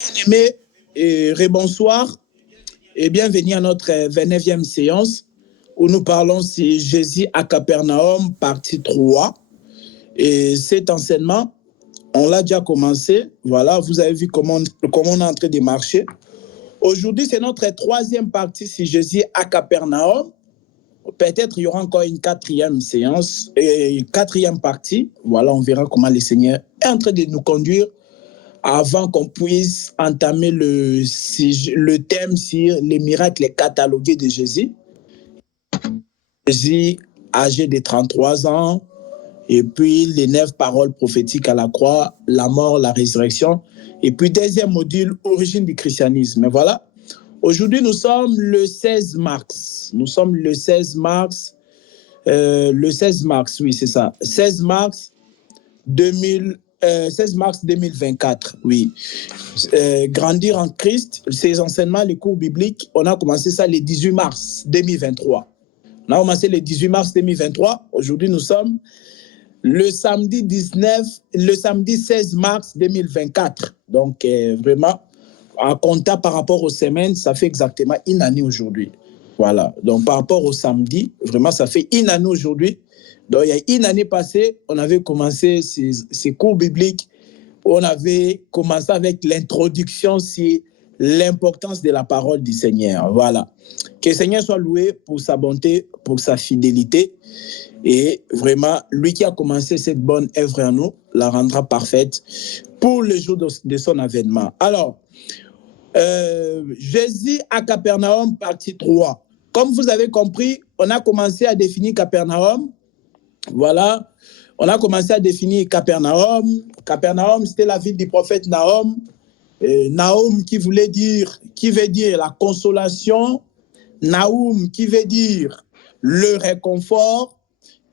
Bien-aimés, rebonsoir et bienvenue à notre 29e séance où nous parlons sur Jésus à Capernaum, partie 3. Et cet enseignement, on l'a déjà commencé. Voilà, vous avez vu comment on est en train de marcher. Aujourd'hui, c'est notre troisième partie sur Jésus à Capernaum. Peut-être il y aura encore une quatrième séance et quatrième partie. Voilà, on verra comment le Seigneur est en train de nous conduire avant qu'on puisse entamer le thème sur les miracles catalogués de Jésus. Jésus, âgé de 33 ans, et puis les 9 paroles prophétiques à la croix, la mort, la résurrection, et puis deuxième module, origine du christianisme. Et voilà, aujourd'hui nous sommes le 16 mars. Nous sommes le 16 mars, oui c'est ça, 16 mars 2024, oui. Grandir en Christ, ces enseignements, les cours bibliques, on a commencé ça le 18 mars 2023. On a commencé le 18 mars 2023. Aujourd'hui, nous sommes le samedi 16 mars 2024. Donc, vraiment, en comptant par rapport aux semaines, ça fait exactement une année aujourd'hui. Voilà. Donc, par rapport au samedi, vraiment, ça fait une année aujourd'hui. Donc, il y a une année passée, on avait commencé ces cours bibliques. On avait commencé avec l'introduction sur l'importance de la parole du Seigneur. Voilà. Que le Seigneur soit loué pour sa bonté, pour sa fidélité. Et vraiment, lui qui a commencé cette bonne œuvre en nous, la rendra parfaite pour le jour de son avènement. Alors, Jésus à Capernaum, partie 3. Comme vous avez compris, on a commencé à définir Capernaum. Voilà, on a commencé à définir Capernaum. Capernaum, c'était la ville du prophète Nahum. Nahum qui veut dire la consolation. Nahum qui veut dire le réconfort.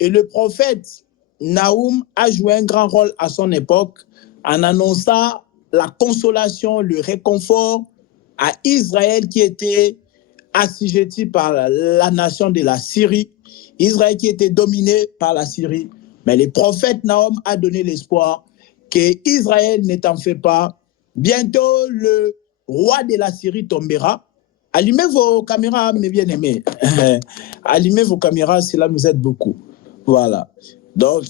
Et le prophète Nahum a joué un grand rôle à son époque en annonçant la consolation, le réconfort à Israël qui était assujetti par la nation de la Syrie. Israël qui était dominé par la Syrie. Mais le prophète Nahum a donné l'espoir que Israël ne t'en fait pas. Bientôt, le roi de la Syrie tombera. Allumez vos caméras, mes bien-aimés. Allumez vos caméras, cela nous aide beaucoup. Voilà. Donc,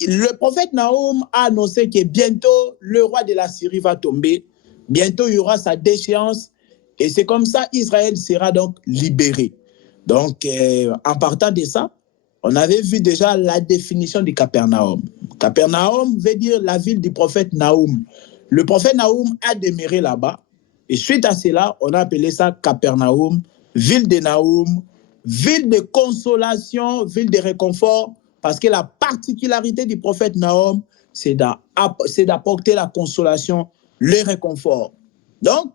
le prophète Nahum a annoncé que bientôt, le roi de la Syrie va tomber. Bientôt, il y aura sa déchéance. Et c'est comme ça Israël sera donc libéré. Donc, en partant de ça, on avait vu déjà la définition du Capernaum. Capernaum veut dire la ville du prophète Nahum. Le prophète Nahum a demeuré là-bas. Et suite à cela, on a appelé ça Capernaum, ville de Nahum, ville de consolation, ville de réconfort, parce que la particularité du prophète Nahum, c'est d'apporter la consolation, le réconfort. Donc,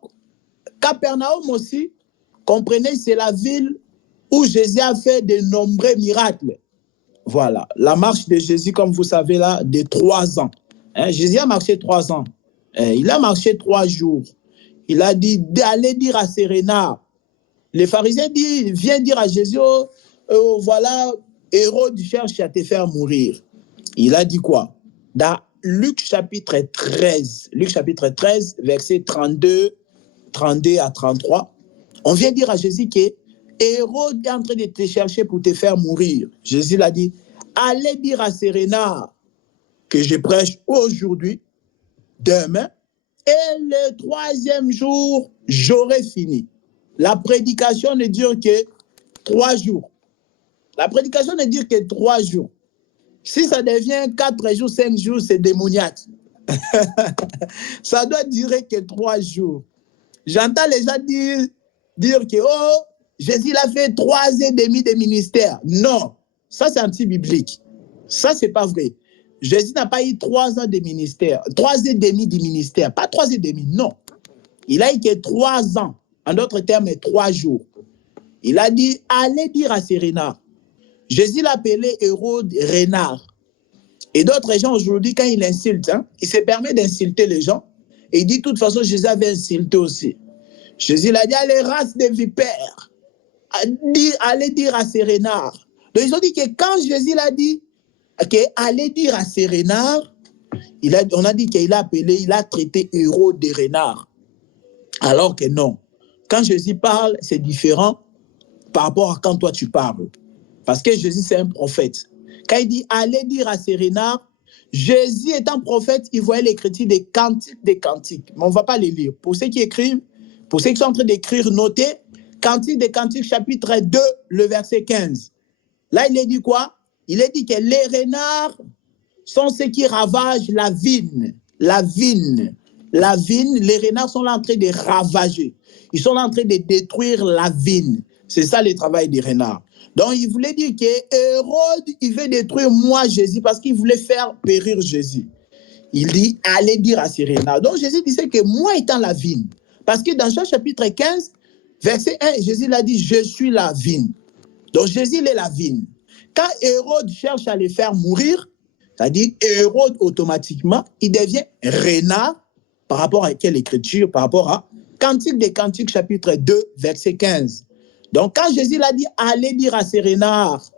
Capernaum aussi, comprenez, c'est la ville où Jésus a fait de nombreux miracles. Voilà, la marche de Jésus, comme vous savez là, de 3 ans. Jésus a marché 3 ans. Il a marché 3 jours. Il a dit d'aller dire à ses renards. Les pharisiens disent, viens dire à Jésus, voilà, Hérode cherche à te faire mourir. Il a dit quoi? Dans Luc chapitre 13, versets 32 à 33, on vient dire à Jésus que Hérode est en train de te chercher pour te faire mourir. Jésus l'a dit, allez dire à ces renards que je prêche aujourd'hui, demain, et le 3e jour, j'aurai fini. La prédication ne dure que 3 jours. La prédication ne dure que 3 jours. Si ça devient 4 jours, 5 jours, c'est démoniaque. Ça doit durer que 3 jours. J'entends les gens dire que Jésus a fait 3 ans et demi de ministère. Non, ça c'est anti-biblique. Ça, c'est pas vrai. Jésus n'a pas eu 3 ans de ministère, 3 ans et demi de ministère, pas 3 ans et demi, non. Il a eu que 3 ans, en d'autres termes, 3 jours. Il a dit, allez dire à ces renards. Jésus l'appelait Hérode renard. Et d'autres gens aujourd'hui, quand il insulte, il se permet d'insulter les gens. Et il dit, de toute façon, Jésus avait insulté aussi. Jésus l'a dit, les races de vipères, allez dire à ces renards. Donc, ils ont dit que quand Jésus l'a dit, allez dire à ces renards, on a dit qu'il a appelé, il a traité Hérode de renard. Alors que non. Quand Jésus parle, c'est différent par rapport à quand toi tu parles. Parce que Jésus, c'est un prophète. Quand il dit, allez dire à ces renards, Jésus étant prophète, il voyait l'écriture des cantiques. Mais on ne va pas les lire. Pour ceux qui écrivent, pour ceux qui sont en train d'écrire, notez, Cantique des Cantiques, chapitre 2, le verset 15. Là, il est dit quoi? Il est dit que les renards sont ceux qui ravagent la vigne. La vigne. La vigne, les renards sont là en train de ravager. Ils sont là en train de détruire la vigne. C'est ça le travail des renards. Donc, il voulait dire que Hérode, il veut détruire moi, Jésus, parce qu'il voulait faire périr Jésus. Il dit, allez dire à ces renards. Donc, Jésus disait que moi étant la vigne. Parce que dans Jean chapitre 15, verset 1, Jésus l'a dit, je suis la vigne. Donc, Jésus, il est la vigne. Quand Hérode cherche à les faire mourir, c'est-à-dire Hérode, automatiquement, il devient renard par rapport à quelle écriture? Par rapport à Cantique des Cantiques, chapitre 2, verset 15. Donc, quand Jésus l'a dit, allez dire à ces renards,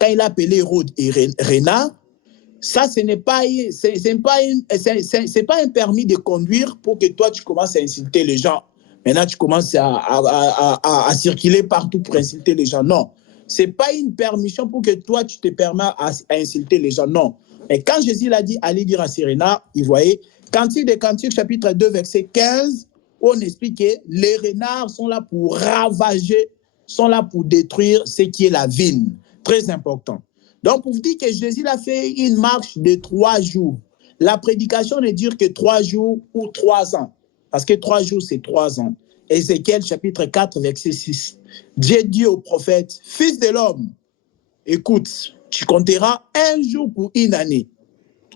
quand il a appelé Hérode et renard, ça, ce n'est pas, c'est pas un permis de conduire pour que toi, tu commences à insulter les gens. Maintenant, tu commences à circuler partout pour insulter les gens. Non. Ce n'est pas une permission pour que toi, tu te permets à insulter les gens. Non. Et quand Jésus l'a dit, allez dire à ces renards, il voyait, Cantique des Cantiques, chapitre 2, verset 15, on explique que les renards sont là pour ravager, sont là pour détruire ce qui est la vigne. Très important. Donc, pour vous dire que Jésus a fait une marche de 3 jours. La prédication ne dure que 3 jours ou 3 ans. Parce que 3 jours, c'est 3 ans. Ézéchiel, chapitre 4, verset 6. Dieu dit au prophète, fils de l'homme, écoute, tu compteras 1 jour pour une année.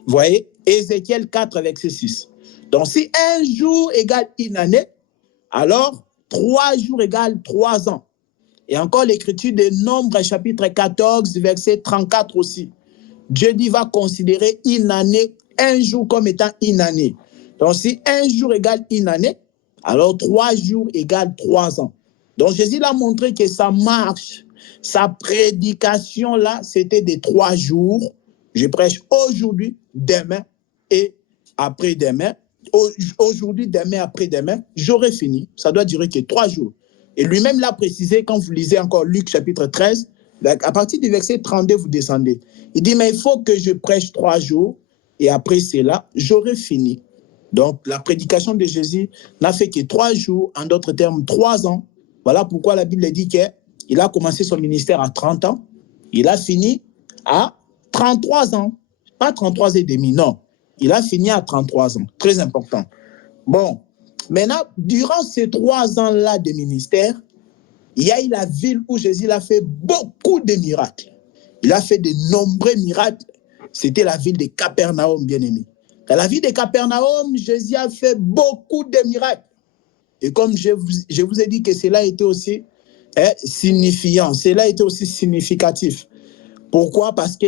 Vous voyez, Ézéchiel 4, verset 6. Donc, si 1 jour égale une année, alors 3 jours égale 3 ans. Et encore l'écriture de Nombres, chapitre 14, verset 34 aussi. Dieu dit va considérer une année, 1 jour comme étant une année. Donc, si 1 jour égale une année, alors 3 jours égale 3 ans. Donc, Jésus a montré que sa marche, sa prédication là, c'était de 3 jours. Je prêche aujourd'hui, demain et après-demain. Aujourd'hui, demain, après-demain, j'aurai fini. Ça doit durer que 3 jours. Et lui-même l'a précisé quand vous lisez encore Luc chapitre 13, à partir du verset 32, vous descendez. Il dit, mais il faut que je prêche 3 jours et après cela, j'aurai fini. Donc, la prédication de Jésus n'a fait que 3 jours, en d'autres termes, 3 ans. Voilà pourquoi la Bible dit qu'il a commencé son ministère à 30 ans. Il a fini à 33 ans. Pas 33 et demi, non. Il a fini à 33 ans. Très important. Bon, maintenant, durant ces 3 ans-là de ministère, il y a eu la ville où Jésus a fait beaucoup de miracles. Il a fait de nombreux miracles. C'était la ville de Capernaum, bien-aimé. Dans la ville de Capernaum, Jésus a fait beaucoup de miracles. Et comme je vous ai dit que cela était aussi signifiant, cela était aussi significatif. Pourquoi? Parce que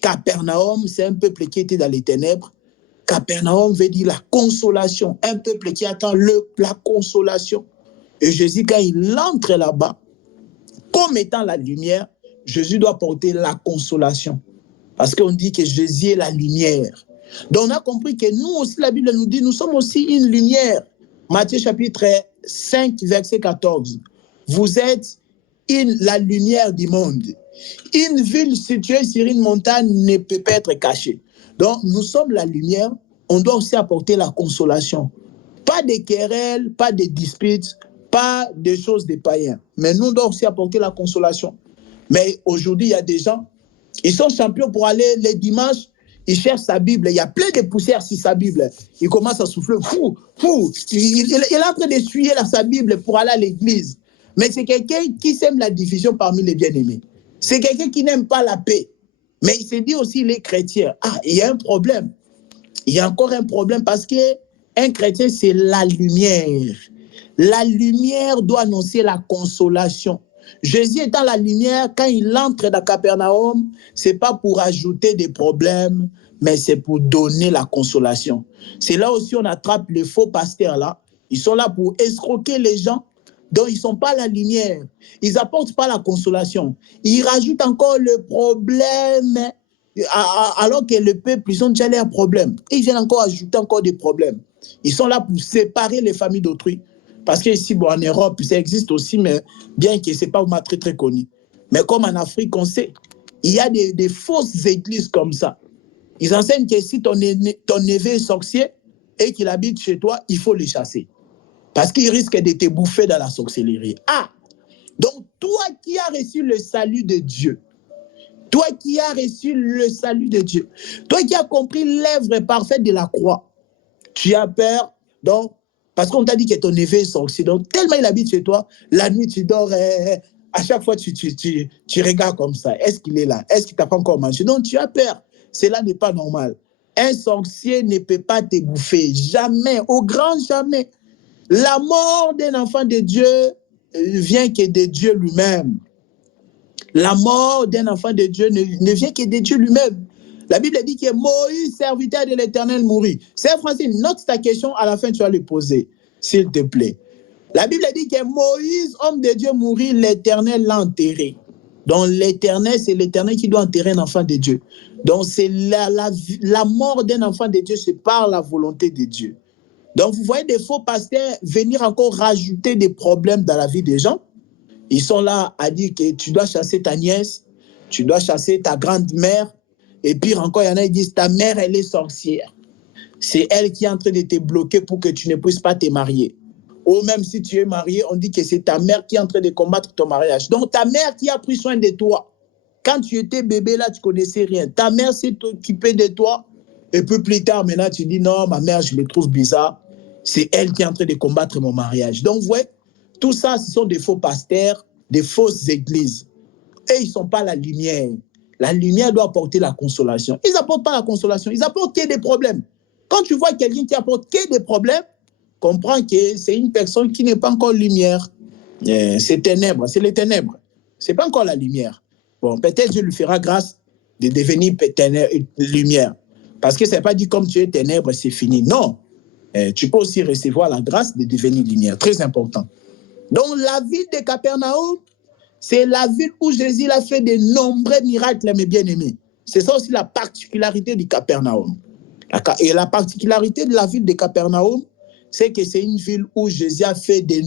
Capernaum, c'est un peuple qui était dans les ténèbres. Capernaum veut dire la consolation. Un peuple qui attend la consolation. Et Jésus, quand il entre là-bas, comme étant la lumière, Jésus doit porter la consolation. Parce qu'on dit que Jésus est la lumière. Donc on a compris que nous aussi, la Bible nous dit, nous sommes aussi une lumière. Matthieu chapitre 5, verset 14. Vous êtes la lumière du monde. Une ville située sur une montagne ne peut pas être cachée. Donc nous sommes la lumière, on doit aussi apporter la consolation. Pas de querelles, pas de disputes, pas de choses de païens. Mais nous devons aussi apporter la consolation. Mais aujourd'hui, il y a des gens, ils sont champions pour aller les dimanches, ils cherchent sa Bible. Il y a plein de poussières sur sa Bible. Il commence à souffler. Il est en train d'essuyer sa Bible pour aller à l'église. Mais c'est quelqu'un qui sème la division parmi les bien-aimés. C'est quelqu'un qui n'aime pas la paix. Mais il se dit aussi qu'il est chrétien. Ah, il y a un problème. Il y a encore un problème parce qu'un chrétien, c'est la lumière. La lumière doit annoncer la consolation. Jésus étant la lumière, quand il entre dans Capernaum, ce n'est pas pour ajouter des problèmes, mais c'est pour donner la consolation. C'est là aussi on attrape les faux pasteurs là. Ils sont là pour escroquer les gens, donc ils ne sont pas la lumière. Ils n'apportent pas la consolation. Ils rajoutent encore le problème, alors que le peuple, ils ont déjà leurs problèmes. Et ils viennent encore ajouter encore des problèmes. Ils sont là pour séparer les familles d'autrui. Parce qu'ici, bon, en Europe, ça existe aussi, mais bien que ce n'est pas très, très connu. Mais comme en Afrique, on sait, il y a des fausses églises comme ça. Ils enseignent que si ton neveu est sorcier et qu'il habite chez toi, il faut le chasser. Parce qu'il risque de te bouffer dans la sorcellerie. Ah! Donc, toi qui as reçu le salut de Dieu, toi qui as reçu le salut de Dieu, toi qui as compris l'œuvre parfaite de la croix, tu as peur, donc, parce qu'on t'a dit que ton neveu est sorcier, donc tellement il habite chez toi, la nuit tu dors, à chaque fois tu regardes comme ça, est-ce qu'il est là, est-ce qu'il t'a pas encore mangé, donc tu as peur, cela n'est pas normal. Un sorcier ne peut pas te bouffer, jamais, au grand jamais. La mort d'un enfant de Dieu vient que de Dieu lui-même. La mort d'un enfant de Dieu ne vient que de Dieu lui-même. La Bible dit que Moïse, serviteur de l'Éternel, mourit. C'est Francine, note ta question, à la fin tu vas le poser, s'il te plaît. La Bible dit que Moïse, homme de Dieu, mourit, l'Éternel l'a enterré. Donc l'Éternel, c'est l'Éternel qui doit enterrer un enfant de Dieu. Donc c'est la mort d'un enfant de Dieu, c'est par la volonté de Dieu. Donc vous voyez des faux pasteurs venir encore rajouter des problèmes dans la vie des gens. Ils sont là à dire que tu dois chasser ta nièce, tu dois chasser ta grande-mère. Et pire encore, il y en a qui disent ta mère, elle est sorcière. C'est elle qui est en train de te bloquer pour que tu ne puisses pas te marier. Ou même si tu es marié, on dit que c'est ta mère qui est en train de combattre ton mariage. Donc ta mère qui a pris soin de toi. Quand tu étais bébé, là, tu ne connaissais rien. Ta mère s'est occupée de toi. Et puis plus tard, maintenant, tu dis non, ma mère, je me trouve bizarre. C'est elle qui est en train de combattre mon mariage. Donc, vous voyez, tout ça, ce sont des faux pasteurs, des fausses églises. Et ils ne sont pas la lumière. La lumière doit apporter la consolation. Ils n'apportent pas la consolation, ils apportent que des problèmes. Quand tu vois quelqu'un qui apporte que des problèmes, comprends que c'est une personne qui n'est pas encore lumière. C'est ténèbres, c'est les ténèbres. Ce n'est pas encore la lumière. Bon, peut-être Dieu lui fera grâce de devenir lumière. Parce que ça n'est pas dit comme tu es ténèbres, c'est fini. Non. Tu peux aussi recevoir la grâce de devenir lumière. Très important. Donc, la ville de Capernaum, c'est la ville où Jésus a fait de nombreux miracles, mes bien-aimés. C'est ça aussi la particularité du Capernaum. Et la particularité de la ville de Capernaum, c'est que c'est une ville où Jésus a fait de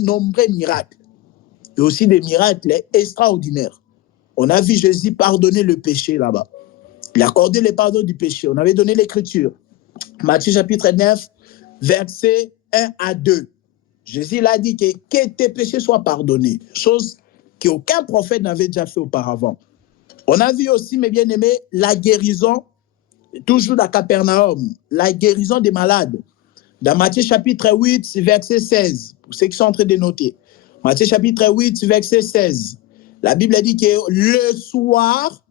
nombreux miracles. Et aussi des miracles extraordinaires. On a vu Jésus pardonner le péché là-bas. Il a accordé le pardon du péché. On avait donné l'écriture. Matthieu chapitre 9, versets 1 à 2. Jésus a dit que tes péchés soient pardonnés, chose qu'aucun prophète n'avait déjà fait auparavant. On a vu aussi, mes bien-aimés, la guérison, toujours à Capernaum, la guérison des malades. Dans Matthieu chapitre 8, verset 16, pour ceux qui sont en train de noter. Matthieu chapitre 8, verset 16. La Bible dit que le soir,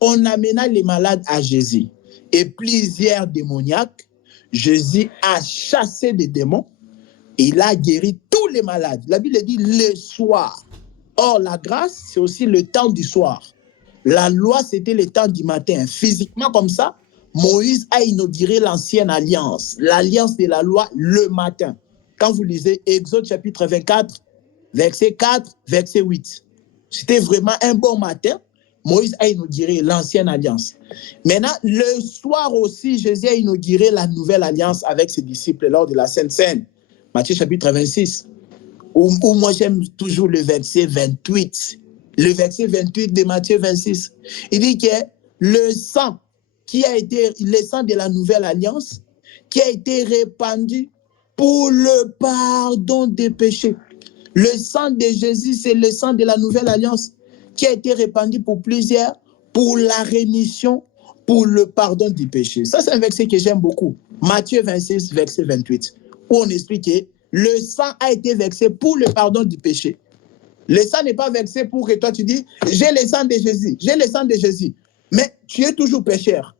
on amena les malades à Jésus. Et plusieurs démoniaques, Jésus a chassé des démons. Il a guéri tous les malades. La Bible dit le soir. Or, la grâce, c'est aussi le temps du soir. La loi, c'était le temps du matin. Physiquement comme ça, Moïse a inauguré l'ancienne alliance, l'alliance de la loi le matin. Quand vous lisez Exode chapitre 24, verset 4, verset 8. C'était vraiment un bon matin. Moïse a inauguré l'ancienne alliance. Maintenant, le soir aussi, Jésus a inauguré la nouvelle alliance avec ses disciples lors de la Sainte Seine. Matthieu chapitre 26. Où moi j'aime toujours le verset 28. Le verset 28 de Matthieu 26. Il dit que le sang de la nouvelle alliance qui a été répandu pour le pardon des péchés. Le sang de Jésus, c'est le sang de la nouvelle alliance qui a été répandu pour plusieurs, pour la rémission, pour le pardon du péché. Ça, c'est un verset que j'aime beaucoup. Matthieu 26, verset 28, où on explique que le sang a été versé pour le pardon du péché. Le sang n'est pas versé pour que toi tu dis, j'ai le sang de Jésus, j'ai le sang de Jésus. Mais tu es toujours pécheur.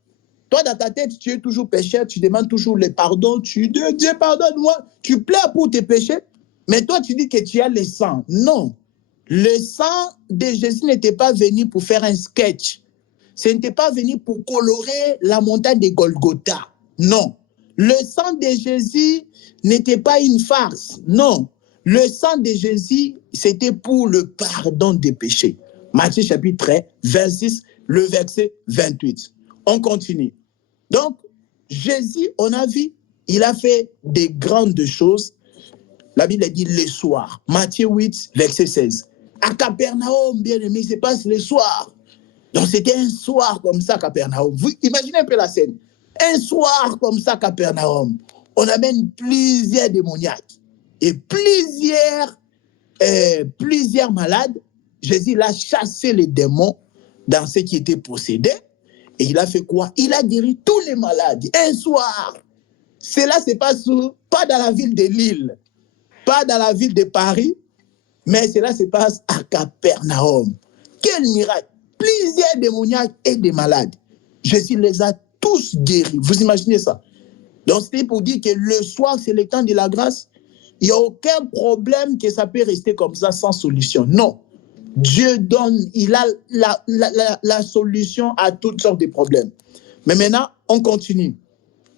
Toi, dans ta tête, tu es toujours pécheur, tu demandes toujours le pardon, tu dis, Dieu pardonne-moi, tu pleures pour tes péchés. Mais toi, tu dis que tu as le sang. Non. Le sang de Jésus n'était pas venu pour faire un sketch. Ce n'était pas venu pour colorer la montagne de Golgotha. Non. Le sang de Jésus n'était pas une farce. Non. Le sang de Jésus, c'était pour le pardon des péchés. Matthieu chapitre 26, le verset 28. On continue. Donc, Jésus, on a vu, il a fait des grandes choses La Bible dit le soir. Matthieu 8, verset 16. À Capernaum, bien aimé, se passe le soir. Donc c'était un soir comme ça, Capernaum. Vous imaginez un peu la scène. Un soir comme ça, Capernaum. On amène plusieurs démoniaques et plusieurs malades. Jésus l'a chassé les démons dans ceux qui étaient possédés. Et il a fait quoi? Il a guéri tous les malades. Un soir. Cela se passe pas dans la ville de Lille, pas dans la ville de Paris, mais cela se passe à Capernaum. Quel miracle! Plusieurs démoniaques et des malades. Jésus les a tous guéris. Vous imaginez ça? Donc, c'était pour dire que le soir, c'est le temps de la grâce. Il n'y a aucun problème que ça peut rester comme ça sans solution. Non. Dieu donne, il a la solution à toutes sortes de problèmes. Mais maintenant, on continue.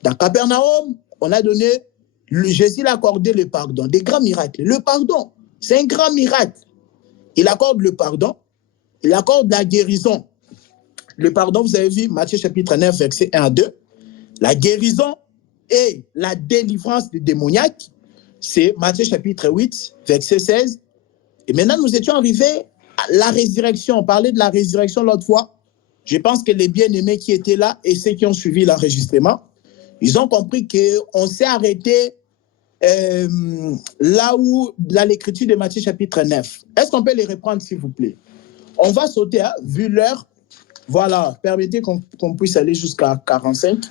Dans Capernaum, on a donné, Jésus a accordé le pardon, des grands miracles. Le pardon, c'est un grand miracle. Il accorde le pardon, il accorde la guérison. Le pardon, vous avez vu, Matthieu chapitre 9, verset 1 à 2. La guérison et la délivrance des démoniaques, c'est Matthieu chapitre 8, verset 16. Et maintenant, nous étions arrivés à la résurrection. On parlait de la résurrection l'autre fois. Je pense que les bien-aimés qui étaient là et ceux qui ont suivi l'enregistrement, ils ont compris qu'on s'est arrêté là où, dans l'écriture de Matthieu chapitre 9. Est-ce qu'on peut les reprendre, s'il vous plaît? On va sauter, hein, vu l'heure. Voilà, permettez qu'on puisse aller jusqu'à 45.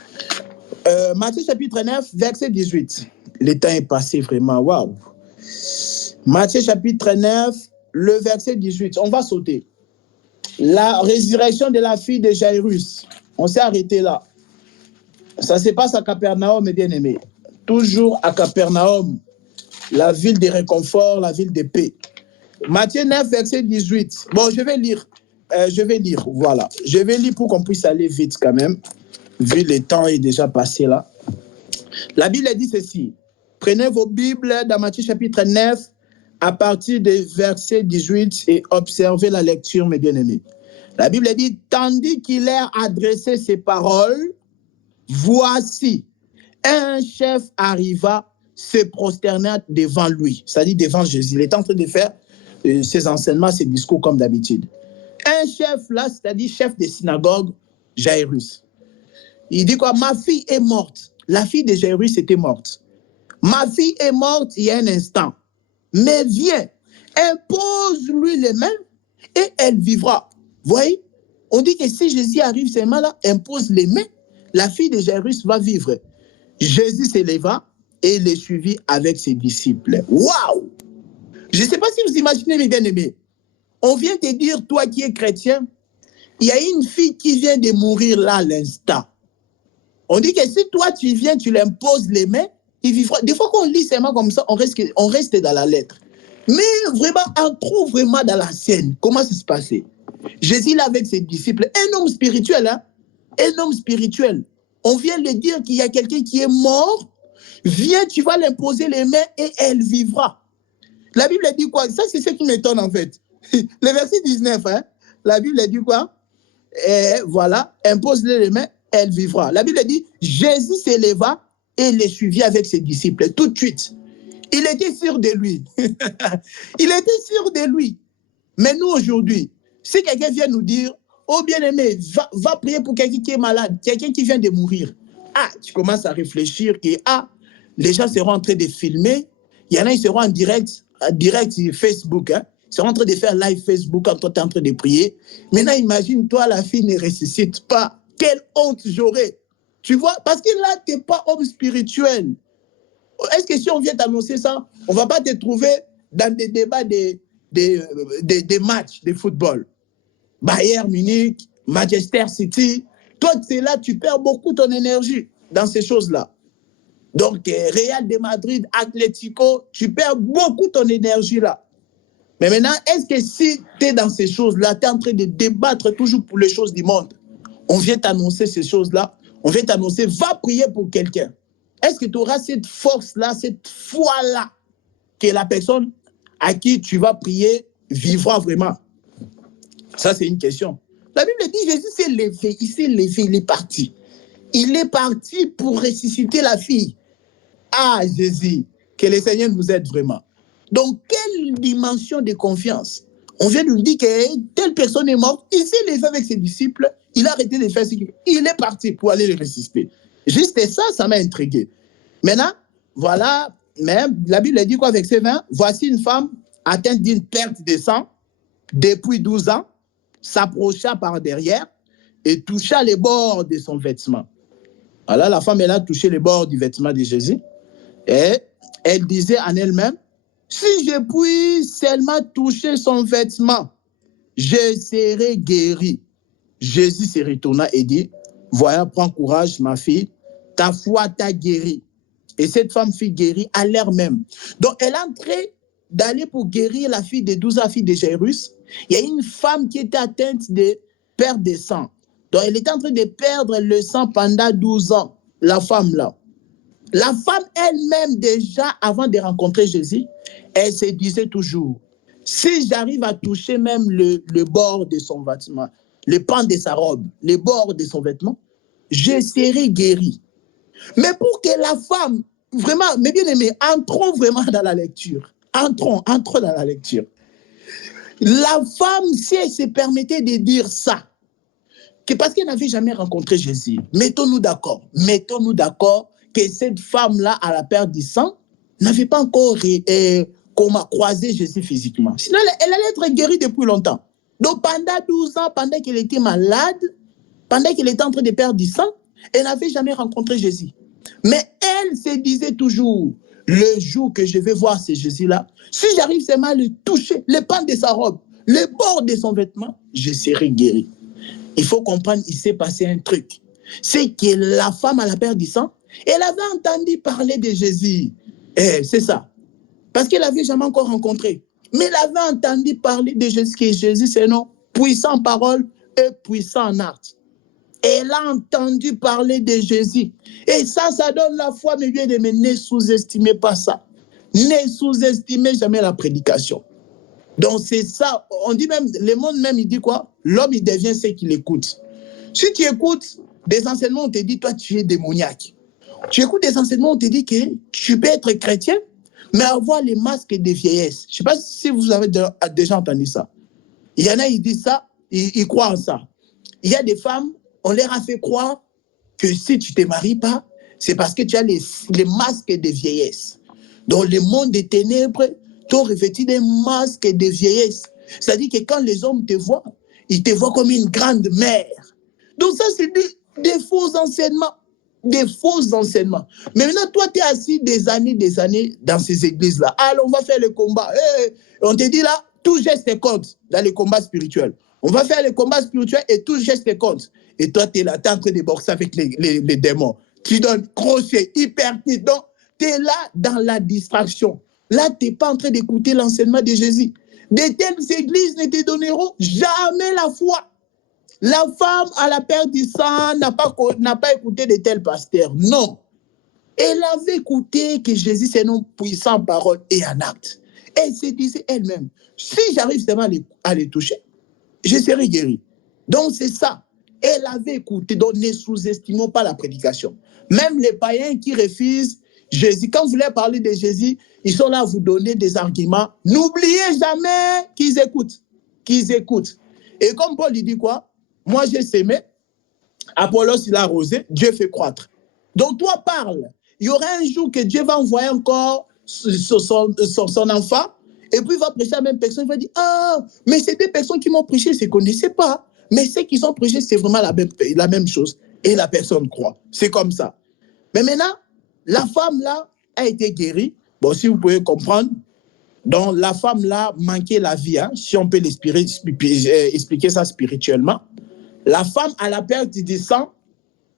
Matthieu chapitre 9, verset 18. Le temps est passé vraiment, waouh. Matthieu chapitre 9, le verset 18. On va sauter. La résurrection de la fille de Jairus. On s'est arrêté là. Ça se passe à Capernaum, mes bien-aimés. Toujours à Capernaum, la ville de réconfort, la ville de paix. Matthieu 9, verset 18. Bon, je vais lire, voilà. Je vais lire pour qu'on puisse aller vite quand même, vu le temps est déjà passé là. La Bible dit ceci. Prenez vos Bibles dans Matthieu chapitre 9, à partir du verset 18 et observez la lecture, mes bien-aimés. La Bible dit, tandis qu'il leur adressait ces paroles, voici, un chef arriva, se prosterna devant lui, c'est-à-dire devant Jésus. Il est en train de faire ses enseignements, ses discours comme d'habitude. Un chef là, c'est-à-dire chef de synagogue, Jairus. Il dit quoi? Ma fille est morte. La fille de Jairus était morte. Ma fille est morte il y a un instant. Mais viens, impose-lui les mains et elle vivra. Vous voyez? On dit que si Jésus arrive seulement là, impose les mains, la fille de Jairus va vivre. Jésus s'éleva et les suivit avec ses disciples. Waouh! Je ne sais pas si vous imaginez, mes bien-aimés. On vient te dire, toi qui es chrétien, il y a une fille qui vient de mourir là à l'instant. On dit que si toi tu viens, tu l'imposes les mains, il vivra. Des fois qu'on lit seulement comme ça, on reste dans la lettre. Mais vraiment, on trouve vraiment dans la scène comment ça se passait. Jésus là avec ses disciples, un homme spirituel, hein? Un homme spirituel. On vient lui dire qu'il y a quelqu'un qui est mort. Viens, tu vas l'imposer les mains et elle vivra. La Bible dit quoi? Ça, c'est ce qui m'étonne en fait. Le verset 19, hein? La Bible dit quoi? Et voilà, impose-les les mains, elle vivra. La Bible dit, Jésus s'éleva et les suivit avec ses disciples tout de suite. Il était sûr de lui. Il était sûr de lui. Mais nous, aujourd'hui, si quelqu'un vient nous dire, oh bien-aimé, va prier pour quelqu'un qui est malade, quelqu'un qui vient de mourir. Ah, tu commences à réfléchir que, les gens seront en train de filmer. Il y en a, ils seront en direct sur Facebook. Hein. Ils seront en train de faire live Facebook quand toi, tu es en train de prier. Maintenant, imagine-toi, la fille ne ressuscite pas. Quelle honte j'aurais. Tu vois, parce que là, tu n'es pas homme spirituel. Est-ce que si on vient t'annoncer ça, on ne va pas te trouver dans des débats des matchs de football? Bayern Munich, Manchester City. Toi, tu es là, tu perds beaucoup ton énergie dans ces choses-là. Donc, Real de Madrid, Atlético, tu perds beaucoup ton énergie là. Mais maintenant, est-ce que si tu es dans ces choses-là, tu es en train de débattre toujours pour les choses du monde, on vient t'annoncer ces choses-là, on vient t'annoncer, va prier pour quelqu'un. Est-ce que tu auras cette force-là, cette foi-là, que la personne à qui tu vas prier vivra vraiment? Ça, c'est une question. La Bible dit, Jésus s'est levé, il est parti. Il est parti pour ressusciter la fille. Ah, Jésus, Que le Seigneur nous aide vraiment. Donc, quelle dimension de confiance? On vient de nous dire que telle personne est morte, il s'est levé avec ses disciples, il a arrêté de faire ce qu'il fait. Il est parti pour aller le résister. Juste ça, ça m'a intrigué. Maintenant, voilà, mais la Bible dit quoi, verset 20? Voici une femme atteinte d'une perte de sang depuis 12 ans, s'approcha par derrière et toucha les bords de son vêtement. Voilà, la femme, elle a touché les bords du vêtement de Jésus et elle disait en elle-même, si je puis seulement toucher son vêtement, je serai guéri. Jésus se retourna et dit, voilà, prends courage, ma fille, ta foi t'a guéri. Et cette femme fut guérie à l'heure même. Donc, elle est en train d'aller pour guérir la fille de 12 ans, la fille de Jairus. Il y a une femme qui était atteinte de perte de sang. Donc, elle était en train de perdre le sang pendant 12 ans, la femme là. La femme elle-même, déjà, avant de rencontrer Jésus, elle se disait toujours, si j'arrive à toucher même le bord de son vêtement, le pan de sa robe, le bord de son vêtement, je serai guérie. Mais pour que la femme, vraiment, mes bien-aimés, entrons vraiment dans la lecture. Entrons dans la lecture. La femme, si elle se permettait de dire ça, que parce qu'elle n'avait jamais rencontré Jésus, mettons-nous d'accord que cette femme-là, à la perte du sang, n'avait pas encore croisé Jésus physiquement. Sinon, elle allait être guérie depuis longtemps. Donc, pendant 12 ans, pendant qu'elle était malade, pendant qu'elle était en train de perdre du sang, elle n'avait jamais rencontré Jésus. Mais elle se disait toujours, le jour que je vais voir ce Jésus-là, si j'arrive seulement à le toucher, le pan de sa robe, le bord de son vêtement, je serai guéri. Il faut comprendre, il s'est passé un truc. C'est que la femme à la perte du sang, elle avait entendu parler de Jésus. C'est ça. Parce qu'elle n'avait jamais encore rencontré. Mais elle avait entendu parler de Jésus, que Jésus, c'est un nom puissant en parole et puissant en acte. Elle a entendu parler de Jésus. Et ça donne la foi, mes bien-aimés. Ne sous-estimez pas ça. Ne sous-estimez jamais la prédication. Donc c'est ça. On dit même, le monde même, il dit quoi? L'homme, il devient ce qu'il écoute. Si tu écoutes des enseignements, on te dit, toi, tu es démoniaque. Tu écoutes des enseignements, on te dit que tu peux être chrétien, mais avoir les masques de vieillesse. Je ne sais pas si vous avez déjà entendu ça. Il y en a, ils disent ça, ils croient en ça. Il y a des femmes, on leur a fait croire que si tu ne te maries pas, c'est parce que tu as les masques de vieillesse. Dans le monde des ténèbres, t'ont revêtu des masques de vieillesse. C'est-à-dire que quand les hommes te voient, ils te voient comme une grande mère. Donc ça, c'est des faux enseignements. Des faux enseignements. Mais maintenant, toi, tu es assis des années dans ces églises-là. Alors, on va faire le combat. On te dit là, tout geste compte dans les combats spirituels. On va faire les combats spirituels et tout geste compte. Et toi, tu es là, tu es en train de boxer avec les démons. Tu donnes crochet, hyper petit. Donc, tu es là dans la distraction. Là, tu n'es pas en train d'écouter l'enseignement de Jésus. De telles églises ne te donneront jamais la foi. La femme à la perte du sang n'a pas écouté de tels pasteurs. Non. Elle avait écouté que Jésus, c'est un homme puissant en parole et en acte. Elle se disait elle-même, si j'arrive seulement à les toucher, je serai guéri. Donc, c'est ça. Elle avait écouté. Donc, ne sous-estimons pas la prédication. Même les païens qui refusent Jésus, quand vous voulez parler de Jésus, ils sont là à vous donner des arguments. N'oubliez jamais qu'ils écoutent. Qu'ils écoutent. Et comme Paul, il dit quoi? Moi, j'ai sémé, Apollos, il a arrosé, Dieu fait croître. Donc, toi, parle. Il y aura un jour que Dieu va envoyer encore son enfant, et puis il va prêcher à la même personne. Il va dire, ah, mais c'est des personnes qui m'ont prêché, c'est qu'on ne sait pas. Mais ceux qui ont prêché, c'est vraiment la même chose. Et la personne croit. C'est comme ça. Mais maintenant, la femme là a été guérie. Bon, si vous pouvez comprendre, donc la femme là manquait la vie, hein, si on peut expliquer ça spirituellement. La femme à la perte du sang,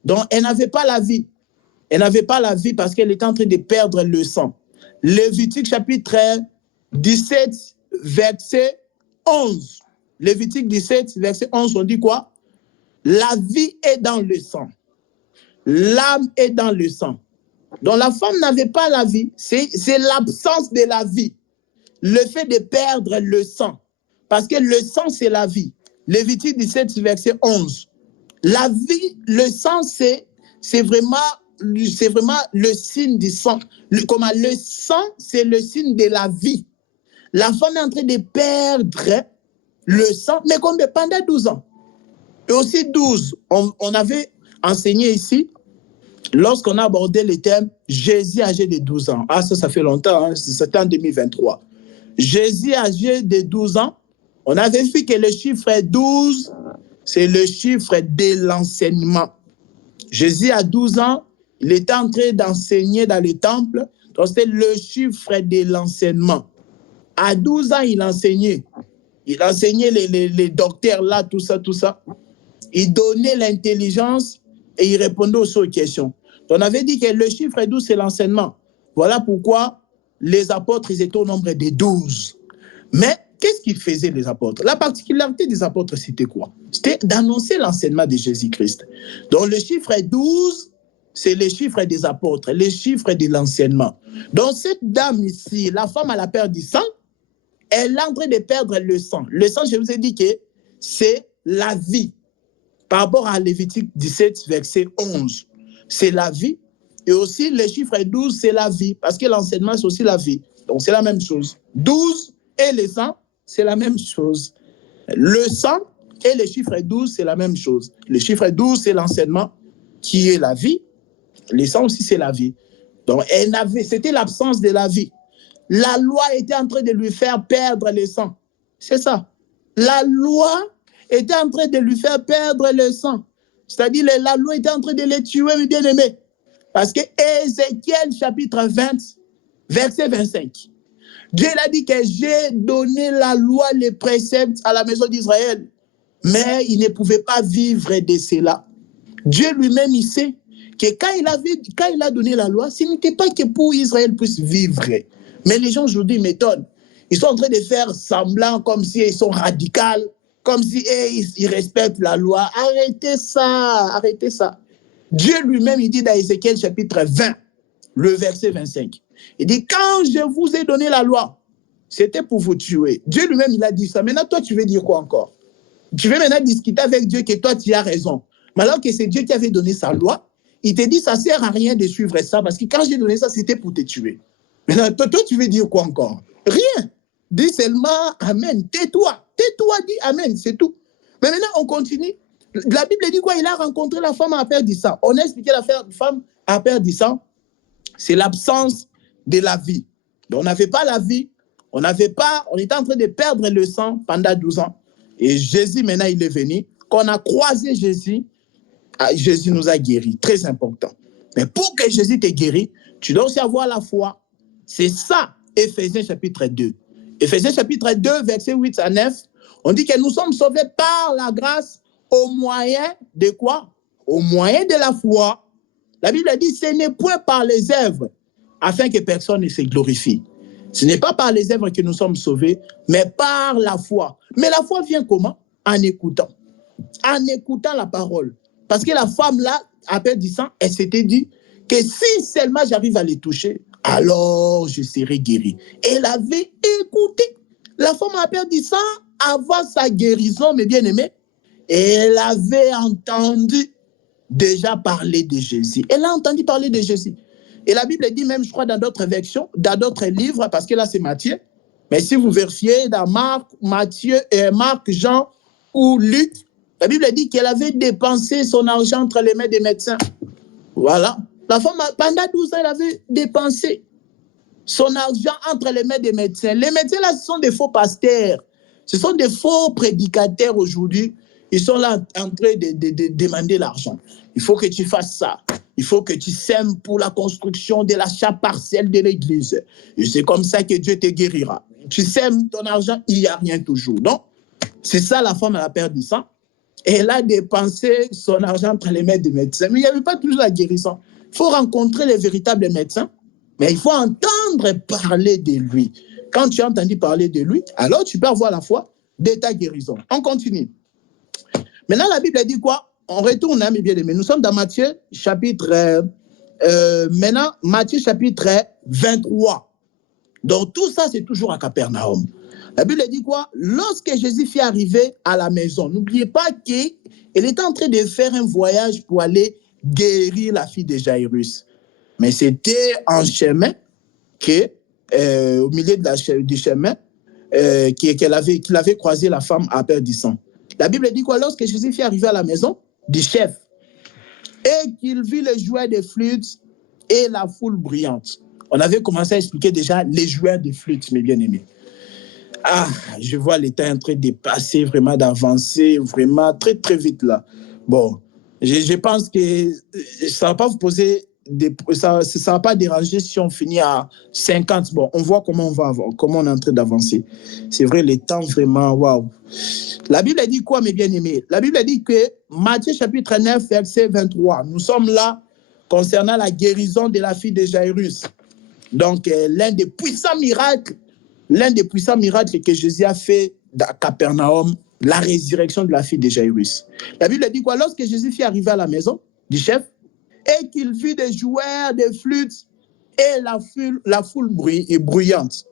donc elle n'avait pas la vie. Elle n'avait pas la vie parce qu'elle était en train de perdre le sang. Lévitique chapitre 17, verset 11. Lévitique 17, verset 11, on dit quoi? La vie est dans le sang. L'âme est dans le sang. Donc la femme n'avait pas la vie. C'est l'absence de la vie. Le fait de perdre le sang. Parce que le sang, c'est la vie. Lévitique 17, verset 11. La vie, le sang, c'est vraiment c'est vraiment le signe du sang. Le sang, c'est le signe de la vie. La femme est en train de perdre le sang, mais comme pendant 12 ans. Et aussi 12, on avait enseigné ici, lorsqu'on a abordé le thème Jésus âgé de 12 ans. Ah, ça fait longtemps, hein, c'était en 2023. Jésus âgé de 12 ans, on avait vu que le chiffre 12, c'est le chiffre de l'enseignement. Jésus à 12 ans, il était en train d'enseigner dans le temple, donc c'était le chiffre de l'enseignement. À 12 ans, il enseignait. Il enseignait les docteurs là, tout ça, tout ça. Il donnait l'intelligence et il répondait aux questions. Donc on avait dit que le chiffre 12, c'est l'enseignement. Voilà pourquoi les apôtres, ils étaient au nombre de 12. Mais qu'est-ce qu'ils faisaient, les apôtres? La particularité des apôtres, c'était quoi? C'était d'annoncer l'enseignement de Jésus-Christ. Donc le chiffre 12, c'est le chiffre des apôtres, le chiffre de l'enseignement. Donc cette dame ici, la femme à la perte du sang, elle est en train de perdre le sang. Le sang, je vous ai dit que c'est la vie. Par rapport à Lévitique 17, verset 11, c'est la vie. Et aussi, le chiffre 12, c'est la vie. Parce que l'enseignement, c'est aussi la vie. Donc, c'est la même chose. 12 et le sang, c'est la même chose. Le sang et le chiffre 12, c'est la même chose. Le chiffre 12, c'est l'enseignement qui est la vie. Le sang aussi, c'est la vie. Donc, c'était l'absence de la vie. La loi était en train de lui faire perdre le sang. C'est ça. La loi était en train de lui faire perdre le sang. C'est-à-dire, la loi était en train de le tuer, mes bien-aimés. Parce que Ézéchiel, chapitre 20, verset 25, Dieu a dit que j'ai donné la loi, les préceptes à la maison d'Israël. Mais il ne pouvait pas vivre de cela. Dieu lui-même, il sait que quand il a donné la loi, ce n'était pas que pour Israël puisse vivre. Mais les gens aujourd'hui m'étonnent. Ils sont en train de faire semblant comme si ils sont radicaux, comme si ils respectent la loi. Arrêtez ça, arrêtez ça. Dieu lui-même, il dit dans Ézéchiel chapitre 20, le verset 25. Il dit, quand je vous ai donné la loi, c'était pour vous tuer. Dieu lui-même, il a dit ça. Maintenant, toi, tu veux dire quoi encore? Tu veux maintenant discuter avec Dieu que toi, tu as raison. Mais alors que c'est Dieu qui avait donné sa loi, il te dit, ça ne sert à rien de suivre ça, parce que quand j'ai donné ça, c'était pour te tuer. Maintenant, toi, tu veux dire quoi encore? Rien. Dis seulement Amen. Tais-toi. Tais-toi, dis Amen. C'est tout. Mais maintenant, on continue. La Bible dit quoi? Il a rencontré la femme à perdre du sang. On a expliqué la femme à perdre du sang. C'est l'absence de la vie. Donc, on n'avait pas la vie. On était en train de perdre le sang pendant 12 ans. Et Jésus, maintenant, il est venu. Quand on a croisé Jésus, Jésus nous a guéris. Très important. Mais pour que Jésus te guérisse, tu dois aussi avoir la foi. C'est ça, Éphésiens chapitre 2. Éphésiens chapitre 2, verset 8 à 9, on dit que nous sommes sauvés par la grâce au moyen de quoi? Au moyen de la foi. La Bible dit, ce n'est point par les œuvres, afin que personne ne se glorifie. Ce n'est pas par les œuvres que nous sommes sauvés, mais par la foi. Mais la foi vient comment? En écoutant. En écoutant la parole. Parce que la femme là, après 10 ans, elle s'était dit que si seulement j'arrive à les toucher, alors je serai guéri. Elle avait écouté. La femme a perdu ça avant sa guérison, mes bien-aimés. Elle avait entendu déjà parler de Jésus. Elle a entendu parler de Jésus. Et la Bible dit même, je crois, dans d'autres versions, dans d'autres livres, parce que là, c'est Matthieu. Mais si vous vérifiez dans Marc, Jean ou Luc, la Bible dit qu'elle avait dépensé son argent entre les mains des médecins. Voilà. La femme, pendant 12 ans, elle avait dépensé son argent entre les mains des médecins. Les médecins, là, ce sont des faux pasteurs. Ce sont des faux prédicateurs aujourd'hui. Ils sont là en train de demander l'argent. Il faut que tu fasses ça. Il faut que tu sèmes pour la construction de l'achat partiel de l'église. Et c'est comme ça que Dieu te guérira. Tu sèmes ton argent, il n'y a rien toujours. Donc, c'est ça la femme, elle a perdu ça. Et elle a dépensé son argent entre les mains des médecins. Mais il n'y avait pas toujours la guérison. Il faut rencontrer les véritables médecins, mais il faut entendre parler de lui. Quand tu as entendu parler de lui, alors tu peux avoir la foi de ta guérison. On continue. Maintenant, la Bible dit quoi? On retourne, mes bien-aimés. Nous sommes dans Matthieu, chapitre 23. Donc, tout ça, c'est toujours à Capernaum. La Bible dit quoi? Lorsque Jésus fut arrivé à la maison, n'oubliez pas qu'il était en train de faire un voyage pour aller guérir la fille de Jairus. Mais c'était en chemin au milieu du chemin, qu'il avait croisé la femme aperdissant. La Bible dit quoi? Lorsque Jésus fut arrivé à la maison du chef et qu'il vit les joueurs de flûte et la foule bruyante. On avait commencé à expliquer déjà les joueurs de flûte, mes bien-aimés. Ah, je vois le temps en train de passer, vraiment d'avancer, vraiment très, très vite là. Bon, je pense que ça ne va pas vous poser, ça va pas déranger si on finit à 50. Bon, on voit comment on est en train d'avancer. C'est vrai, le temps vraiment, waouh. La Bible dit quoi, mes bien-aimés? La Bible dit que Matthieu chapitre 9, verset 23, nous sommes là concernant la guérison de la fille de Jairus. Donc, l'un des puissants miracles que Jésus a fait à Capernaum, la résurrection de la fille de Jairus. La Bible dit quoi? Lorsque Jésus fut arrivé à la maison du chef et qu'il vit des joueurs, des flûtes et la foule bruyante.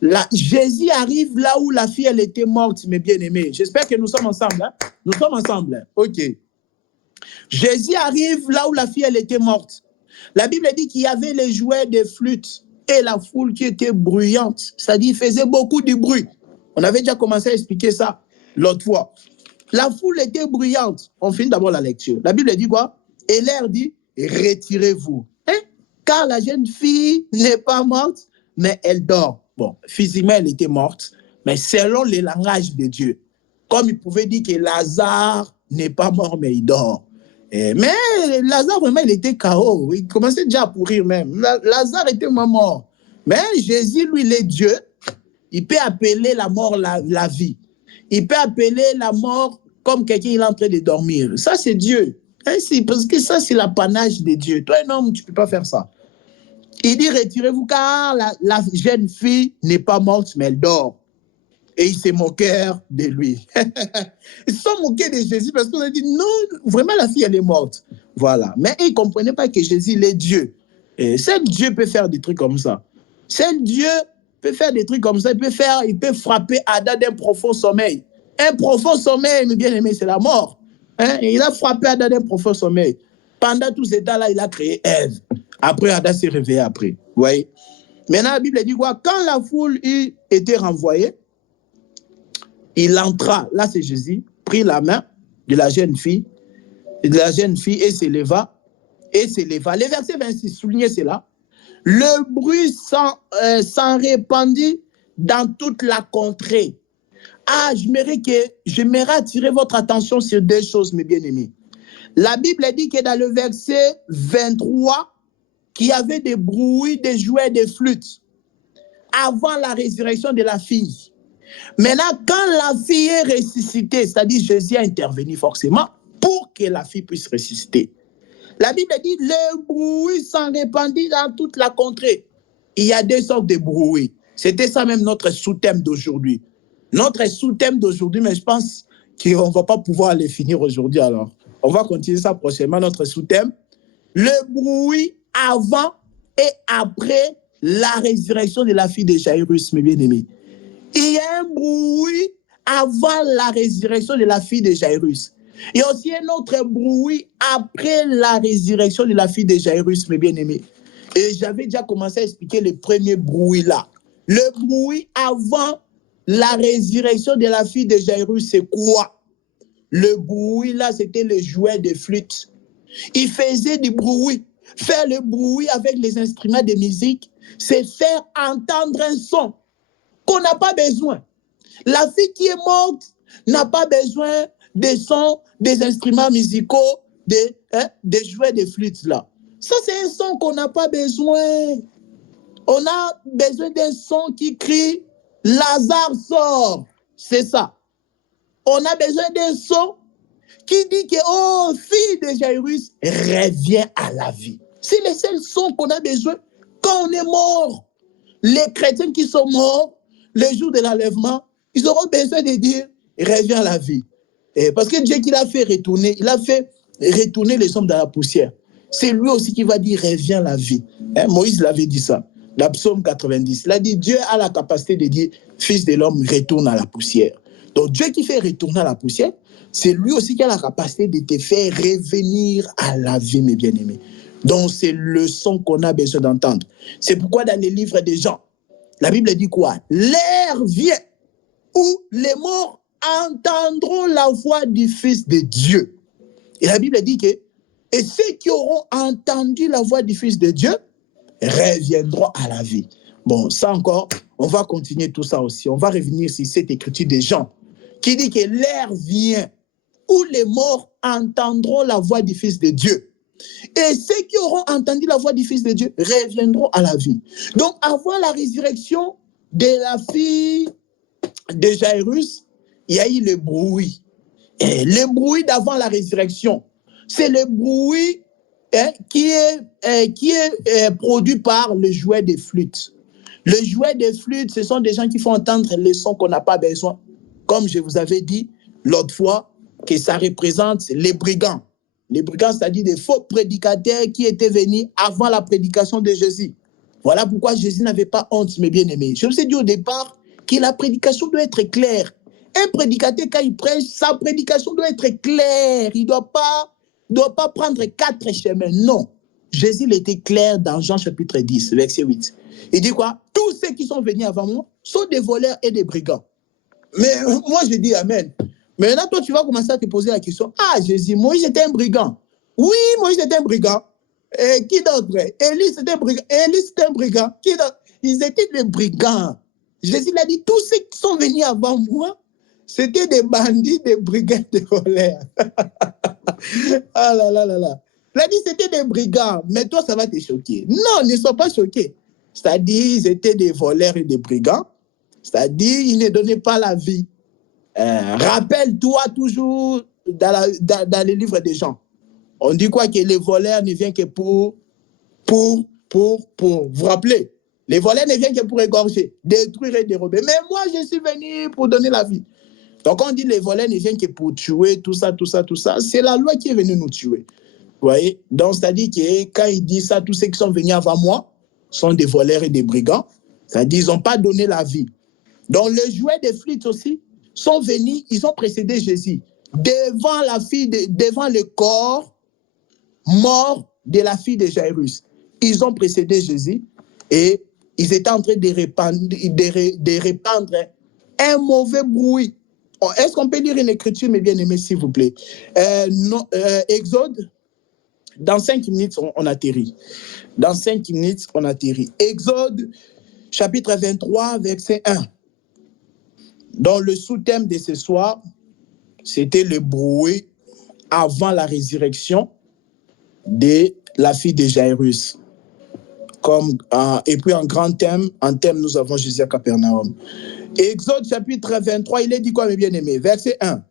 Là, Jésus arrive là où la fille elle était morte, mes bien-aimés. J'espère que nous sommes ensemble. Hein? Nous sommes ensemble. Hein? OK. Jésus arrive là où la fille elle était morte. La Bible dit qu'il y avait les joueurs de flûte et la foule qui était bruyante. C'est-à-dire qu'il faisait beaucoup de bruit. On avait déjà commencé à expliquer ça l'autre fois. La foule était bruyante. On finit d'abord la lecture. La Bible dit quoi? Et l'air dit, retirez-vous. Hein? Car la jeune fille n'est pas morte, mais elle dort. Bon, physiquement, elle était morte, mais selon le langage de Dieu. Comme il pouvait dire que Lazare n'est pas mort, mais il dort. Mais Lazare, vraiment, il était KO. Il commençait déjà à pourrir même. Lazare était mort. Mais Jésus, lui, il est Dieu. Il peut appeler la mort la vie. Il peut appeler la mort comme quelqu'un qui est en train de dormir. Ça, c'est Dieu. Parce que ça, c'est l'apanage de Dieu. Toi, un homme, tu ne peux pas faire ça. Il dit, retirez-vous car la jeune fille n'est pas morte, mais elle dort. Et ils se moquèrent de lui. Ils se sont moqués de Jésus parce qu'on a dit, non, vraiment, la fille, elle est morte. Voilà. Mais ils ne comprenaient pas que Jésus, il est Dieu. Et seul Dieu peut faire des trucs comme ça. Seul Dieu peut faire des trucs comme ça. Il peut frapper Adam d'un profond sommeil. Un profond sommeil, mes bien-aimés, c'est la mort. Hein? Il a frappé Adam d'un profond sommeil. Pendant tout ce temps-là, il a créé Ève. Après, Adam s'est réveillé après. Vous voyez? Maintenant, la Bible dit quoi? Quand la foule était renvoyée, il entra, là c'est Jésus, prit la main de la jeune fille et s'éleva. Le verset 26, soulignez cela. Le bruit s'en répandit dans toute la contrée. Ah, j'aimerais attirer votre attention sur deux choses, mes bien-aimés. La Bible dit que dans le verset 23, qu'il y avait des bruits, des jouets, des flûtes avant la résurrection de la fille. Maintenant, quand la fille est ressuscitée, c'est-à-dire Jésus a intervenu forcément pour que la fille puisse ressusciter. La Bible dit, le bruit s'en répandit dans toute la contrée. Il y a deux sortes de bruits. C'était ça même notre sous-thème d'aujourd'hui. Notre sous-thème d'aujourd'hui, mais je pense qu'on ne va pas pouvoir les finir aujourd'hui alors. On va continuer ça prochainement, notre sous-thème. Le bruit avant et après la résurrection de la fille de Jairus, mes bien-aimés. Il y a un bruit avant la résurrection de la fille de Jairus. Il y a aussi un autre bruit après la résurrection de la fille de Jairus, mes bien-aimés. Et j'avais déjà commencé à expliquer le premier bruit là. Le bruit avant la résurrection de la fille de Jairus, c'est quoi? Le bruit là, c'était le jouet de flûte. Il faisait du bruit. Faire le bruit avec les instruments de musique, c'est faire entendre un son qu'on n'a pas besoin. La fille qui est morte n'a pas besoin des sons, des instruments musicaux, des jouets de flûte là. Ça, c'est un son qu'on n'a pas besoin. On a besoin d'un son qui crie « Lazare sort ». C'est ça. On a besoin d'un son qui dit que « Oh, fille de Jairus, reviens à la vie ». C'est le seul son qu'on a besoin quand on est mort. Les chrétiens qui sont morts, le jour de l'enlèvement, ils auront besoin de dire « reviens à la vie ». Parce que Dieu qui l'a fait retourner, il a fait retourner les hommes dans la poussière. C'est lui aussi qui va dire « reviens à la vie ». Moïse l'avait dit ça, dans Psaume 90. Il a dit « Dieu a la capacité de dire « Fils de l'homme, retourne à la poussière ». Donc Dieu qui fait retourner à la poussière, c'est lui aussi qui a la capacité de te faire revenir à la vie, mes bien-aimés. Donc c'est le son qu'on a besoin d'entendre. C'est pourquoi dans les livres des Jean, la Bible dit quoi? L'heure vient où les morts entendront la voix du Fils de Dieu. Et la Bible dit que et ceux qui auront entendu la voix du Fils de Dieu reviendront à la vie. Bon, ça encore, on va continuer tout ça aussi. On va revenir sur cette écriture des Jean qui dit que l'heure vient où les morts entendront la voix du Fils de Dieu. Et ceux qui auront entendu la voix du Fils de Dieu reviendront à la vie. Donc, avant la résurrection de la fille de Jairus, il y a eu le bruit. Et le bruit d'avant la résurrection, c'est le bruit qui est produit par le jouet des flûtes. Le jouet des flûtes, ce sont des gens qui font entendre les sons qu'on n'a pas besoin. Comme je vous avais dit l'autre fois, que ça représente les brigands. Les brigands, c'est-à-dire des faux prédicateurs qui étaient venus avant la prédication de Jésus. Voilà pourquoi Jésus n'avait pas honte, mes bien-aimés. Je vous ai dit au départ que la prédication doit être claire. Un prédicateur, quand il prêche, sa prédication doit être claire. Il ne doit pas prendre 4 chemins. Non. Jésus, il était clair dans Jean chapitre 10, verset 8. Il dit quoi? Tous ceux qui sont venus avant moi sont des voleurs et des brigands. Mais moi, je dis Amen. Mais maintenant, toi, tu vas commencer à te poser la question. Ah, Jésus, Moïse était un brigand. Oui, Moïse était un brigand. Et qui d'autre? Élie, c'était un brigand. Élie, c'était un brigand. Qui d'autre? Ils étaient des brigands. Jésus l'a dit, tous ceux qui sont venus avant moi, c'était des bandits, des brigands, des voleurs. Ah là là là là. Il a dit, c'était des brigands. Mais toi, ça va te choquer. Non, ne sois pas choqué. C'est-à-dire, ils étaient des voleurs et des brigands. C'est-à-dire, ils ne donnaient pas la vie. Rappelle-toi toujours dans les livres des gens. On dit quoi? Que les voleurs ne viennent que pour. Vous vous rappelez? Les voleurs ne viennent que pour égorger, détruire et dérober. Mais moi, je suis venu pour donner la vie. Donc, on dit les voleurs ne viennent que pour tuer, tout ça. C'est la loi qui est venue nous tuer. Vous voyez? Donc, c'est-à-dire que quand il dit ça, tous ceux qui sont venus avant moi sont des voleurs et des brigands. C'est-à-dire qu'ils n'ont pas donné la vie. Donc, les jouets des flûtes aussi sont venus, ils ont précédé Jésus devant le corps mort de la fille de Jairus. Ils ont précédé Jésus et ils étaient en train de répandre un mauvais bruit. Est-ce qu'on peut lire une écriture, mes bien-aimés, s'il vous plaît? Exode, dans 5 minutes, on atterrit. Dans 5 minutes, on atterrit. Exode, chapitre 23, verset 1. Donc, le sous-thème de ce soir, c'était le bruit avant la résurrection de la fille de Jairus. Et puis, en thème, nous avons Jésus à Capernaum. Exode chapitre 23, il est dit quoi, mes bien-aimés? Verset 1.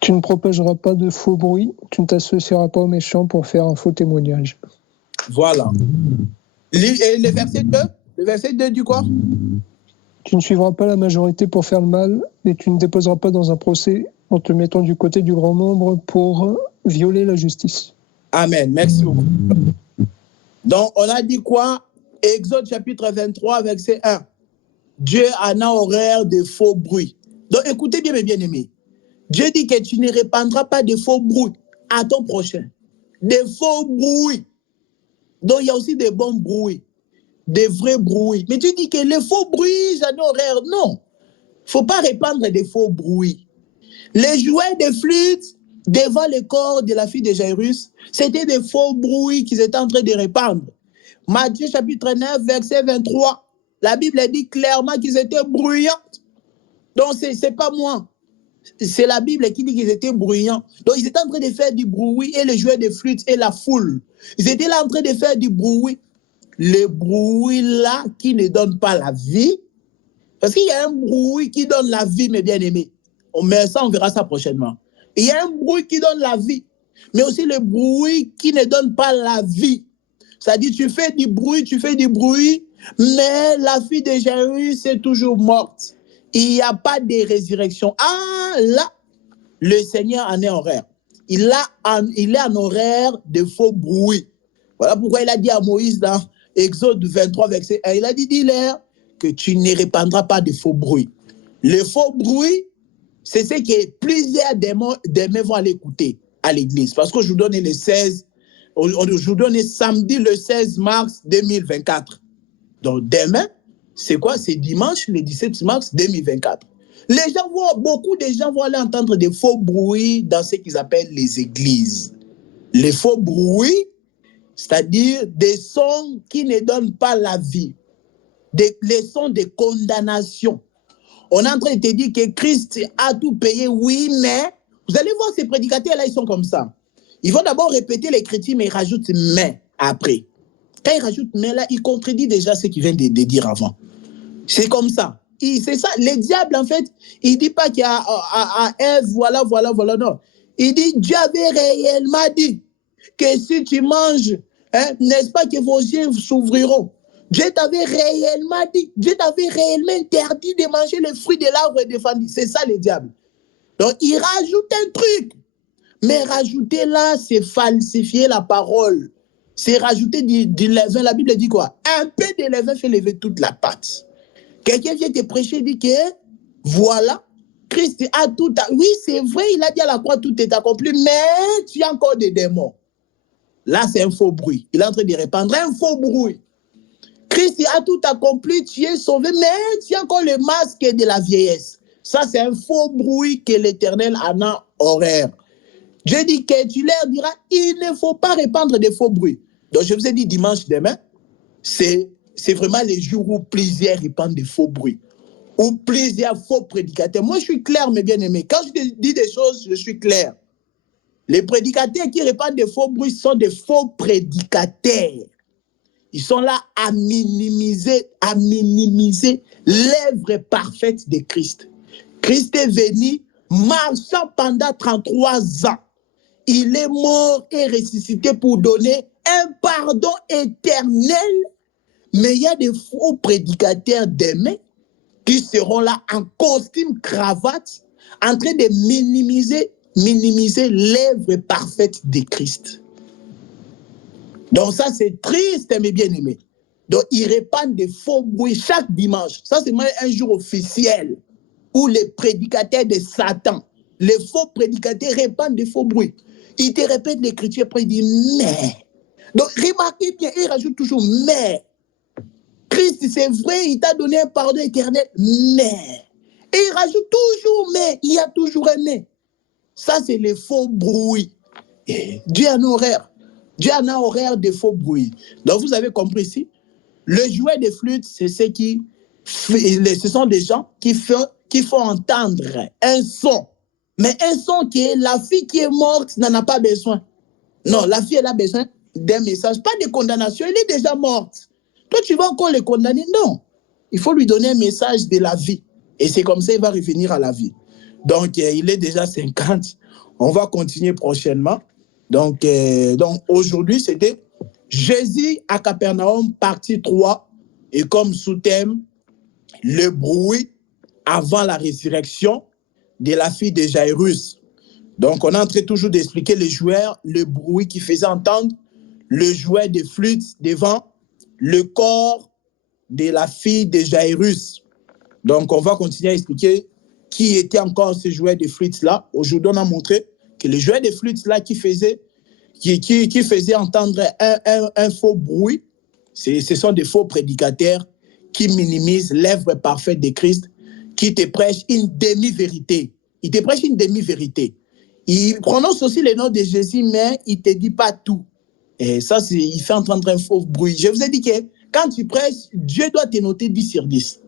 Tu ne propageras pas de faux bruits, tu ne t'associeras pas aux méchants pour faire un faux témoignage. Voilà. Et le verset 2? Le verset 2 dit quoi? Tu ne suivras pas la majorité pour faire le mal, et tu ne déposeras pas dans un procès en te mettant du côté du grand nombre pour violer la justice. Amen. Merci beaucoup. Donc, on a dit quoi? Exode chapitre 23, verset 1. Dieu en a horreur de faux bruits. Donc, écoutez bien, mes bien-aimés. Dieu dit que tu ne répandras pas de faux bruits à ton prochain. Des faux bruits. Donc, il y a aussi des bons bruits. Des vrais bruits. Mais tu dis que les faux bruits, j'en ai horreur. Non. Il ne faut pas répandre des faux bruits. Les jouets de flûte devant le corps de la fille de Jairus, c'était des faux bruits qu'ils étaient en train de répandre. Matthieu chapitre 9, verset 23. La Bible dit clairement qu'ils étaient bruyants. Donc, ce n'est pas moi. C'est la Bible qui dit qu'ils étaient bruyants. Donc, ils étaient en train de faire du bruit et les joueurs de flûte et la foule. Ils étaient là en train de faire du bruit. Le bruit là qui ne donne pas la vie. Parce qu'il y a un bruit qui donne la vie, mes bien-aimés. Mais ça, on verra ça prochainement. Il y a un bruit qui donne la vie. Mais aussi le bruit qui ne donne pas la vie. C'est-à-dire, tu fais du bruit, mais la fille de Jairus est toujours morte. Il n'y a pas de résurrection. Ah, là, le Seigneur en est horaire. Il est en horaire de faux bruits. Voilà pourquoi il a dit à Moïse dans Exode 23, verset 1, il a dit, dis-leur que tu ne répandras pas de faux bruits. Le faux bruit, c'est ce que plusieurs démons vont aller écouter à l'église. Parce que je vous donne je vous donne samedi le 16 mars 2024. Donc demain, c'est quoi? C'est dimanche, le 17 mars 2024. Beaucoup de gens vont aller entendre des faux bruits dans ce qu'ils appellent les églises. Les faux bruits, c'est-à-dire des sons qui ne donnent pas la vie, les sons de condamnation. On est en train de te dire que Christ a tout payé, oui, mais vous allez voir ces prédicateurs-là, ils sont comme ça. Ils vont d'abord répéter les chrétiens, mais ils rajoutent mais après. Quand ils rajoutent mais là, ils contredisent déjà ce qu'ils viennent de dire avant. C'est comme ça. C'est ça. Le diable, en fait, il ne dit pas qu'il y a à Ève, voilà, non. Il dit, Dieu avait réellement dit que si tu manges, n'est-ce pas que vos yeux s'ouvriront. Dieu t'avait réellement dit, Dieu t'avait réellement interdit de manger le fruit de l'arbre défendu. C'est ça le diable. Donc, il rajoute un truc. Mais rajouter là, c'est falsifier la parole. C'est rajouter du levain. La Bible dit quoi? Un peu de levain fait lever toute la pâte. Quelqu'un vient te prêcher et dit que voilà, Christ a tout. Oui, c'est vrai, il a dit à la croix, tout est accompli, mais tu as encore des démons. Là, c'est un faux bruit. Il est en train de répandre un faux bruit. Christ a tout accompli, tu es sauvé, mais tu as encore le masque de la vieillesse. Ça, c'est un faux bruit que l'Éternel en a horreur. Dieu dit que tu leur diras, il ne faut pas répandre des faux bruits. Donc, je vous ai dit dimanche demain, c'est vraiment les jours où plusieurs répandent des faux bruits, où plusieurs faux prédicateurs. Moi, je suis clair, mes bien-aimés. Quand je dis des choses, je suis clair. Les prédicateurs qui répandent des faux bruits sont des faux prédicateurs. Ils sont là à minimiser l'œuvre parfaite de Christ. Christ est venu marchant pendant 33 ans. Il est mort et ressuscité pour donner un pardon éternel. Mais il y a des faux prédicateurs demain qui seront là en costume, cravate, en train de minimiser l'œuvre parfaite de Christ. Donc ça, c'est triste, mes bien-aimés. Donc, ils répandent des faux bruits chaque dimanche. Ça, c'est un jour officiel où les prédicateurs de Satan, les faux prédicateurs répandent des faux bruits. Ils te répètent l'écriture, après ils disent « mais ». Donc, remarquez bien, ils rajoutent toujours « mais ». Christ, c'est vrai, il t'a donné un pardon éternel, mais. Et il rajoute toujours mais, il y a toujours un mais. Ça, c'est les faux bruits. Et Dieu a un horaire. Dieu a un horaire de faux bruits. Donc, vous avez compris ici, le jouet de flûte, ce sont des gens qui font entendre un son. Mais un son que la fille qui est morte n'en a pas besoin. Non, la fille, elle a besoin d'un message, pas de condamnation, elle est déjà morte. Toi, tu vas encore le condamner? Non. Il faut lui donner un message de la vie. Et c'est comme ça qu'il va revenir à la vie. Donc, il est déjà 50. On va continuer prochainement. Donc aujourd'hui, c'était Jésus à Capernaum, partie 3. Et comme sous-thème, le bruit avant la résurrection de la fille de Jairus. Donc, on est en train toujours d'expliquer le bruit qui faisait entendre le jouet de flûte devant le corps de la fille de Jairus. Donc, on va continuer à expliquer qui était encore ce jouet de flûte-là. Aujourd'hui, on a montré que le jouet de flûte-là qui faisait entendre un faux bruit, ce sont des faux prédicateurs qui minimisent l'œuvre parfaite de Christ, qui te prêchent une demi-vérité. Ils te prêchent une demi-vérité. Ils prononcent aussi le nom de Jésus, mais ils ne te disent pas tout. Et ça, il fait entendre un faux bruit. Je vous ai dit que quand tu prêches, Dieu doit te noter 10 sur 10.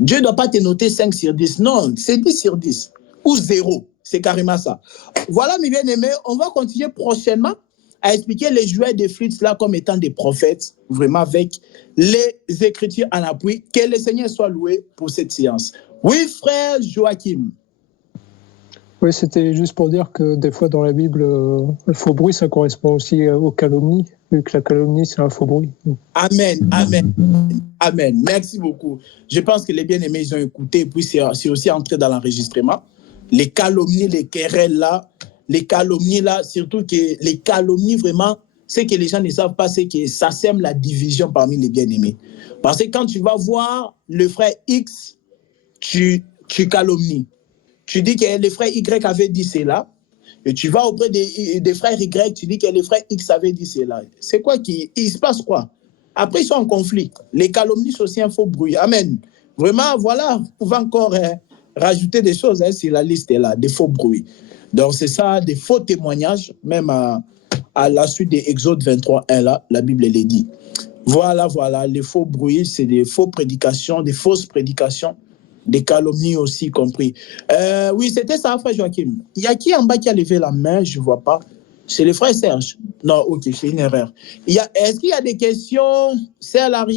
Dieu ne doit pas te noter 5 sur 10. Non, c'est 10 sur 10. Ou 0. C'est carrément ça. Voilà, mes bien-aimés, on va continuer prochainement à expliquer les jouets de flûte là comme étant des prophètes, vraiment avec les Écritures en appui. Que le Seigneur soit loué pour cette séance. Oui, frère Joachim. Oui, c'était juste pour dire que des fois dans la Bible, le faux bruit, ça correspond aussi aux calomnies, vu que la calomnie, c'est un faux bruit. Amen, amen, amen. Merci beaucoup. Je pense que les bien-aimés, ils ont écouté, et puis c'est aussi entré dans l'enregistrement. Les calomnies, les querelles là, surtout que les calomnies vraiment Ce que les gens ne savent pas, c'est que ça sème la division parmi les bien-aimés. Parce que quand tu vas voir le frère X, tu calomnies. Tu dis que le frère Y avait dit cela. Et tu vas auprès des frères Y, tu dis que le frère X avait dit cela. C'est quoi il se passe quoi? Après, ils sont en conflit. Les calomnies sont aussi un faux bruit. Amen. Vraiment, voilà, vous pouvez encore rajouter des choses sur la liste là, des faux bruits. Donc, c'est ça, des faux témoignages, même à la suite des Exode 23.1, là, la Bible les dit. Voilà, les faux bruits, c'est des fausses prédications, des calomnies aussi compris. Oui, c'était ça, frère Joachim. Il y a qui en bas qui a levé la main? Je ne vois pas. C'est le frère Serge. Non, ok, c'est une erreur. Est-ce qu'il y a des questions? C'est à l'arrière.